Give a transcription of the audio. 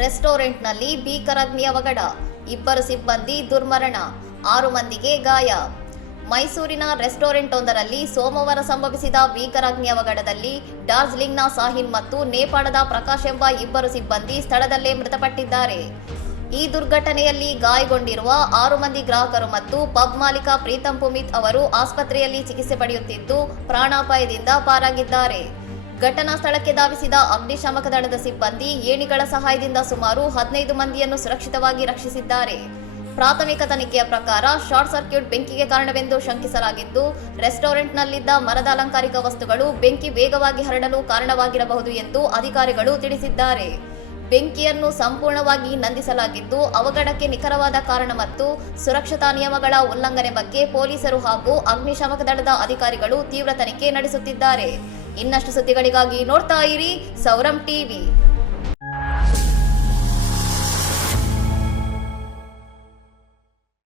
ರೆಸ್ಟೋರೆಂಟ್ನಲ್ಲಿ ಭೀಕರಾಗ್ನಿ ಅವಘಡ, 2 ಸಿಬ್ಬಂದಿ ದುರ್ಮರಣ, 6 ಮಂದಿಗೆ ಗಾಯ. ಮೈಸೂರಿನ ರೆಸ್ಟೋರೆಂಟ್ವೊಂದರಲ್ಲಿ ಸೋಮವಾರ ಸಂಭವಿಸಿದ ಭೀಕರಾಗ್ನಿ ಅವಘಡದಲ್ಲಿ ಡಾರ್ಜಿಲಿಂಗ್ನ ಸಾಹಿನ್ ಮತ್ತು ನೇಪಾಳದ ಪ್ರಕಾಶ್ ಎಂಬ 2 ಸಿಬ್ಬಂದಿ ಸ್ಥಳದಲ್ಲೇ ಮೃತಪಟ್ಟಿದ್ದಾರೆ. ಈ ದುರ್ಘಟನೆಯಲ್ಲಿ ಗಾಯಗೊಂಡಿರುವ 6 ಮಂದಿ ಗ್ರಾಹಕರು ಮತ್ತು ಪಬ್ ಮಾಲೀಕ ಪ್ರೀತಮ್ ಪುಮಿತ್ ಅವರು ಆಸ್ಪತ್ರೆಯಲ್ಲಿ ಚಿಕಿತ್ಸೆ ಪಡೆಯುತ್ತಿದ್ದು ಪ್ರಾಣಾಪಾಯದಿಂದ ಪಾರಾಗಿದ್ದಾರೆ. ಘಟನಾ ಸ್ಥಳಕ್ಕೆ ಧಾವಿಸಿದ ಅಗ್ನಿಶಾಮಕ ದಳದ ಸಿಬ್ಬಂದಿ ಏಣಿಗಳ ಸಹಾಯದಿಂದ ಸುಮಾರು 15 ಮಂದಿಯನ್ನು ಸುರಕ್ಷಿತವಾಗಿ ರಕ್ಷಿಸಿದ್ದಾರೆ. ಪ್ರಾಥಮಿಕ ತನಿಖೆಯ ಪ್ರಕಾರ ಶಾರ್ಟ್ ಸರ್ಕ್ಯೂಟ್ ಬೆಂಕಿಗೆ ಕಾರಣವೆಂದು ಶಂಕಿಸಲಾಗಿದ್ದು, ರೆಸ್ಟೋರೆಂಟ್ನಲ್ಲಿದ್ದ ಮರದ ಅಲಂಕಾರಿಕ ವಸ್ತುಗಳು ಬೆಂಕಿ ವೇಗವಾಗಿ ಹರಡಲು ಕಾರಣವಾಗಿರಬಹುದು ಎಂದು ಅಧಿಕಾರಿಗಳು ತಿಳಿಸಿದ್ದಾರೆ. ಬೆಂಕಿಯನ್ನು ಸಂಪೂರ್ಣವಾಗಿ ನಂದಿಸಲಾಗಿದ್ದು, ಅವಘಡಕ್ಕೆ ನಿಖರವಾದ ಕಾರಣ ಮತ್ತು ಸುರಕ್ಷತಾ ನಿಯಮಗಳ ಉಲ್ಲಂಘನೆ ಬಗ್ಗೆ ಪೊಲೀಸರು ಹಾಗೂ ಅಗ್ನಿಶಾಮಕ ದಳದ ಅಧಿಕಾರಿಗಳು ತೀವ್ರ ತನಿಖೆ ನಡೆಸುತ್ತಿದ್ದಾರೆ. ಇನ್ನಷ್ಟು ಸುದ್ದಿಗಳಿಗಾಗಿ ನೋಡ್ತಾ ಇರಿ ಸೌರಂ ಟಿವಿ.